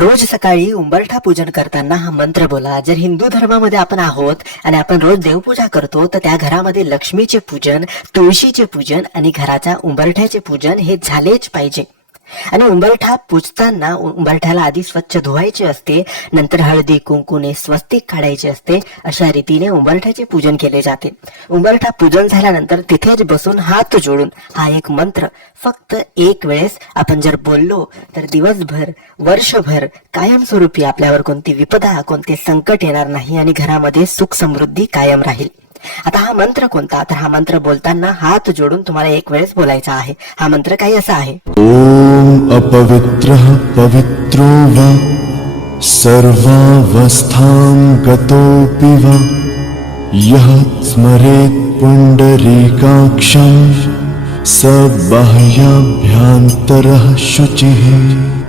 रोज सकाळी उंबरठा पूजन करताना हा मंत्र बोला. जर हिंदू धर्मामध्ये आपण आहोत आणि आपण रोज देवपूजा करतो तर त्या घरामध्ये लक्ष्मीचे पूजन तुळशीचे पूजन आणि घराच्या उंबरठ्याचे पूजन हे झालेच पाहिजे. आणि उंबरठा पूजताना उंबरठ्याला आधी स्वच्छ धुवायचे असते नंतर हळदी कुंकुने स्वस्तिक काढायचे असते अशा रीतीने उंबरठ्याचे पूजन केले जाते. उंबरठा पूजन झाल्यानंतर तिथेच बसून हात जोडून हा एक मंत्र फक्त एक वेळेस आपण जर बोललो तर दिवसभर वर्षभर कायमस्वरूपी आपल्यावर कोणती विपदा कोणते संकट येणार नाही आणि घरामध्ये सुख समृद्धी कायम राहील. आता हा मंत्र कोणता? तर हा मंत्र बोलताना हात जोडून तुम्हाला एक वेळेस बोलायचा आहे. हा मंत्र काही असा आहे. ओम अपवित्र पवित्रो वा सर्वावस्थां गतोऽपि वा यः स्मरेत् पुण्डरीकाक्षं स बाह्याभ्यान्तरः शुचिः।